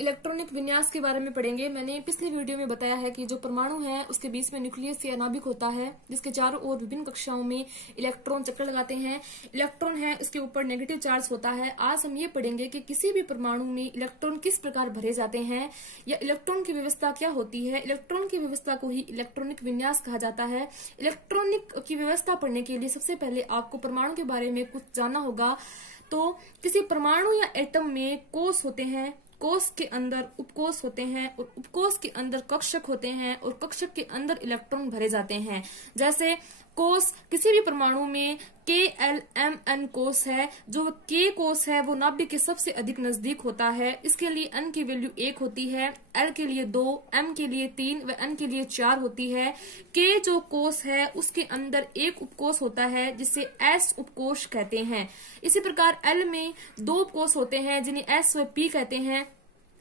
Electronic विन्यास के बारे में पढ़ेंगे। मैंने पिछले वीडियो में बताया है कि जो परमाणु है उसके बीच में न्यूक्लियस या नाभिक होता है, जिसके चारों ओर विभिन्न कक्षाओं में इलेक्ट्रॉन चक्कर लगाते हैं। इलेक्ट्रॉन है उसके ऊपर नेगेटिव चार्ज होता है। आज हम ये पढ़ेंगे कि किसी भी परमाणु में इलेक्ट्रॉन किस प्रकार भरे जाते हैं या इलेक्ट्रॉन की व्यवस्था क्या होती है। इलेक्ट्रॉन की व्यवस्था को ही इलेक्ट्रॉनिक विन्यास कहा जाता है। इलेक्ट्रॉनिक की व्यवस्था पढ़ने के लिए सबसे पहले आपको परमाणु के बारे में कुछ जानना होगा। तो किसी परमाणु या एटम में कोष होते हैं, कोष के अंदर उपकोष होते हैं और उपकोष के अंदर कक्षक होते हैं और कक्षक के अंदर इलेक्ट्रॉन भरे जाते हैं। जैसे कोष किसी भी परमाणु में KLMN कोष है। जो K कोष है वो नाभिक के सबसे अधिक नजदीक होता है। इसके लिए N की वैल्यू 1 होती है, L के लिए 2, M के लिए 3 व N के लिए 4 होती है। K जो कोष है उसके अंदर एक उपकोष होता है जिसे S उपकोष कहते हैं। इसी प्रकार L में 2 उपकोष होते हैं जिन्हें S व P कहते हैं।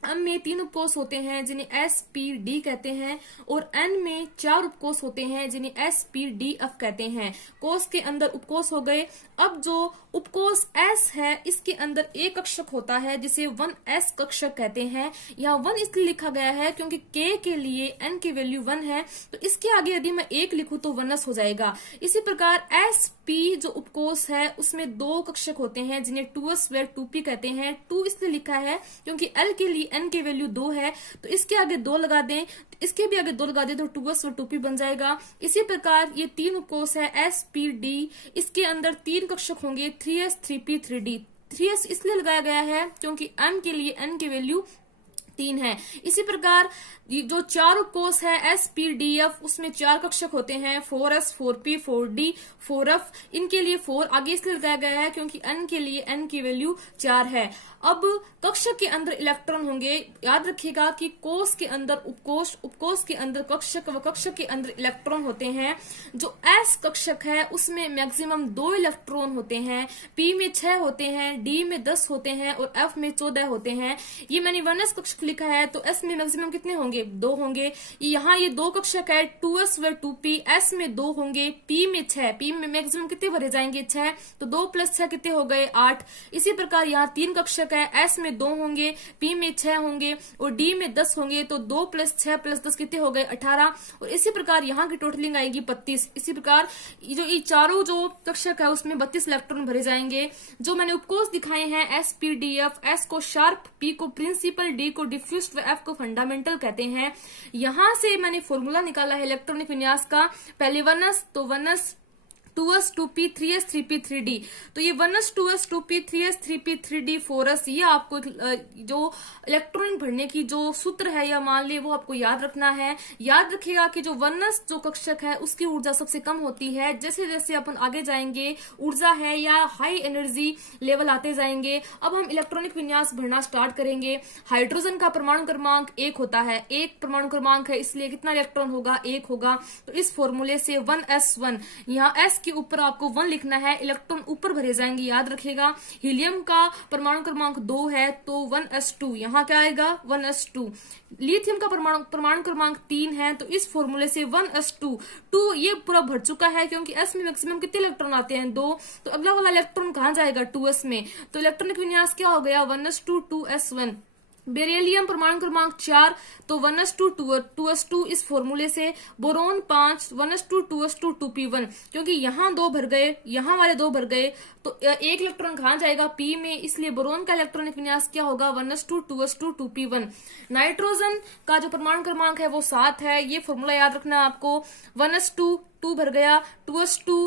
M में 3 उपकोष होते हैं जिन्हें SPD कहते हैं और N में 4 उपकोष होते हैं जिन्हें SPDF कहते हैं। कोष के अंदर उपकोष हो गए। अब जो उपकोष S है इसके अंदर एक कक्षक होता है जिसे 1s कक्षक कहते हैं। यहाँ 1 इसलिए लिखा गया है क्योंकि K के लिए N की वैल्यू 1 है, तो इसके आगे यदि मैं 1 लिखूं तो 1s हो जाएगा। इसी प्रकार SP जो उपकोष है उसमें 2 कक्षक होते हैं जिन्हें 2s व 2p कहते हैं। 2 इसलिए लिखा है क्योंकि L के लिए N की वैल्यू 2 है, तो इसके आगे 2 लगा दें, इसके भी आगे 2 लगा दें तो 2s और 2p बन जाएगा। इसी प्रकार ये 3 उपकोष है SPD, इसके अंदर 3 कक्षक होंगे 3s 3p 3d। 3s इसलिए लगाया गया है क्योंकि M के लिए N की वैल्यू 3 है। इसी प्रकार जो 4 उपकोष है SPDF उसमें 4 कक्षक होते हैं 4s 4p 4d 4f। इनके लिए 4 आगे इसलिए लगाया गया है क्योंकि N के लिए N की वैल्यू 4 है। अब कक्षक के अंदर इलेक्ट्रॉन होंगे। याद रखिएगा कि कोष के अंदर उपकोष, उपकोष के अंदर कक्षक व कक्षक के अंदर इलेक्ट्रॉन होते हैं। जो S कक्षक है उसमें मैक्सिमम 2 इलेक्ट्रॉन होते हैं। P में 6 होते हैं, D में 10 होते हैं और F में 14 होते हैं। ये मैंने 1s कक्षक लिखा है तो S में मैक्सिमम कितने होंगे? 2 होंगे। यहाँ ये 2 कक्षक है 2s व 2p। S में 2 होंगे, P में 6, P में मैक्सिमम कितने भरे जाएंगे? 6, तो 2 + 6 कितने हो गए? 8। इसी प्रकार यहाँ 3 कक्षक है, S में 2 होंगे, P में 6 होंगे और D में 10 होंगे, तो 2 + 6 + 10 कितने हो गए? 18। और इसी प्रकार यहाँ की टोटलिंग आएगी 32। इसी प्रकार ये चारों जो कक्षक है उसमें 32 इलेक्ट्रॉन भरे जाएंगे। जो मैंने उपकोष दिखाए हैं SPDF, S को शार्प, P को प्रिंसिपल, D को डिफ्यूज्ड व F को फंडामेंटल कहते हैं। यहाँ से मैंने फॉर्मूला निकाला है इलेक्ट्रॉनिक विन्यास का। पहले 1s तो 1s 2s 2p 3s 3p 3d, तो ये 1s 2s 2p 3s 3p 3d 4s, ये आपको जो इलेक्ट्रॉन भरने की जो सूत्र है या मान लिए वो आपको याद रखना है। याद रखिएगा कि जो 1s जो कक्षक है उसकी ऊर्जा सबसे कम होती है। जैसे जैसे अपन आगे जाएंगे ऊर्जा है या हाई एनर्जी लेवल आते जाएंगे। अब हम इलेक्ट्रॉनिक विन्यास भरना स्टार्ट करेंगे। हाइड्रोजन का परमाणु क्रमांक 1 होता है, 1 परमाणु क्रमांक है इसलिए कितना इलेक्ट्रॉन होगा? 1 होगा। तो इस फॉर्मूले से 1s1, यहाँ S के ऊपर आपको 1 लिखना है, इलेक्ट्रॉन ऊपर भरे जाएंगे। याद रखिएगा हीलियम का परमाणु क्रमांक 2 है तो 1s2, यहाँ क्या आएगा? 1s2। लिथियम का परमाणु क्रमांक 3 है तो इस फॉर्मूले से 1s2 2 ये पूरा भर चुका है क्योंकि S में मैक्सिमम कितने इलेक्ट्रॉन आते हैं? 2। तो अगला वाला इलेक्ट्रॉन कहाँ जाएगा? 2s में। तो इलेक्ट्रॉनिक विन्यास क्या हो गया? 1s2 2s1। बेरिलियम परमाणु क्रमांक 4 तो 1s2 2s2 इस फॉर्मूले से। बोरोन 5 1s2 2s2 2p1, क्योंकि यहाँ 2 भर गए, यहाँ वाले 2 भर गए तो एक इलेक्ट्रॉन कहाँ जाएगा? P में, इसलिए बोरोन का इलेक्ट्रॉनिक विन्यास क्या होगा? 1s2 2s2 2p1। नाइट्रोजन का जो परमाणु क्रमांक है वो 7 है। ये फॉर्मूला याद रखना है आपको। 1s2 2 भर गया, 2s2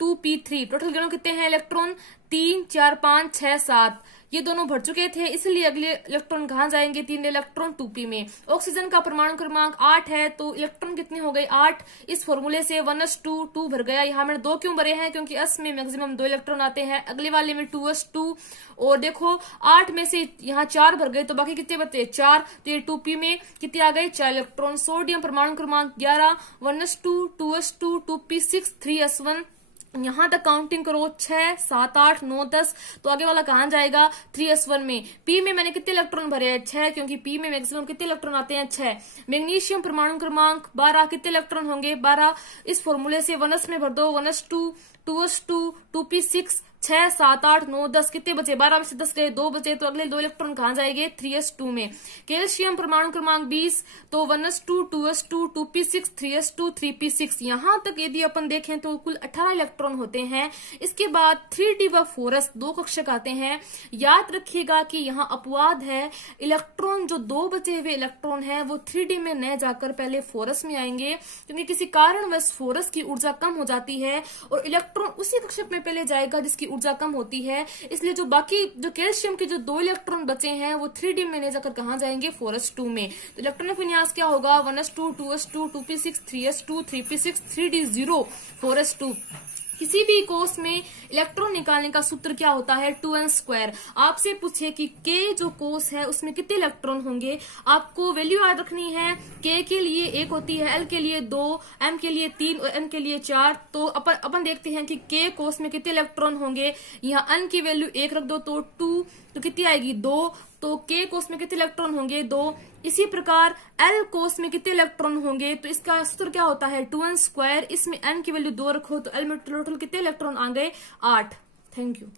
2p3। टोटल गिनो कितने हैं इलेक्ट्रॉन? 3 4 5 6 7। ये दोनों भर चुके थे इसलिए अगले इलेक्ट्रॉन कहाँ जाएंगे? 3 इलेक्ट्रॉन 2p में। ऑक्सीजन का परमाणु क्रमांक 8 है तो इलेक्ट्रॉन कितने हो गए? 8। इस फॉर्मूले से 1s2 2 भर गया। यहाँ मैंने 2 क्यों भरे हैं? क्योंकि S में मैक्सिमम 2 इलेक्ट्रॉन आते हैं। अगले वाले में 2s2 और देखो 8 में से यहाँ 4 भर गए तो बाकी कितने बचे? 4। तो ये 2p में कितने आ गए? 4 इलेक्ट्रॉन। सोडियम परमाणु क्रमांक 11 1s2 2s2 2p6 3s1। यहाँ तक काउंटिंग करो 6 7 8 9 10, तो आगे वाला कहाँ जाएगा? 3s1 में। P में मैंने कितने इलेक्ट्रॉन भरे हैं? 6, क्योंकि P में मैक्सिमम कितने इलेक्ट्रॉन आते हैं? 6। मैग्नीशियम परमाणु क्रमांक 12, कितने इलेक्ट्रॉन होंगे? 12। इस फॉर्मूले से 1s में भर दो, 1s2 2s2 2p6 6 7 8 9 10 कितने बचे 12 में से 10 गए 2 बचे तो अगले 2 इलेक्ट्रॉन कहाँ जाएंगे 3s2 में। कैल्शियम परमाणु क्रमांक 20 तो 1s2 2s2 2p6 3s2 3p6 यहाँ तक यदि अपन देखें तो कुल 18 इलेक्ट्रॉन होते हैं। इसके बाद 3d व 4s 2 कक्षक आते हैं। याद रखिएगा कि यहाँ अपवाद है, इलेक्ट्रॉन जो 2 बचे हुए इलेक्ट्रॉन है वो 3d में न जाकर पहले 4s में आएंगे, क्योंकि किसी कारणवश 4s की ऊर्जा कम हो जाती है और इलेक्ट्रॉन उसी कक्षक में पहले जाएगा जिसकी ऊर्जा कम होती है। इसलिए जो बाकी जो कैल्शियम के जो 2 इलेक्ट्रॉन बचे हैं वो 3d में नहीं जाकर कहां जाएंगे 4s2 में। तो इलेक्ट्रॉनिक विन्यास क्या होगा 1s2 2s2 2p6 3s2 3p6 3d 0 4s2। किसी भी कोष में इलेक्ट्रॉन निकालने का सूत्र क्या होता है 2n²। आपसे पूछे कि K जो कोष है उसमें कितने इलेक्ट्रॉन होंगे, आपको वैल्यू याद रखनी है। K के लिए 1 होती है, L के लिए 2, M के लिए 3 और N के लिए 4। तो अपन देखते हैं कि K कोष में कितने इलेक्ट्रॉन होंगे। यहाँ N की वैल्यू 1 रख दो तो 2, तो कितनी आएगी 2। तो K कोष में कितने इलेक्ट्रॉन होंगे 2। इसी प्रकार L कोष में कितने इलेक्ट्रॉन होंगे, तो इसका सूत्र क्या होता है 2n²। इसमें N की वैल्यू 2 रखो तो L में टोटल कितने इलेक्ट्रॉन आ गए 8। Thank you.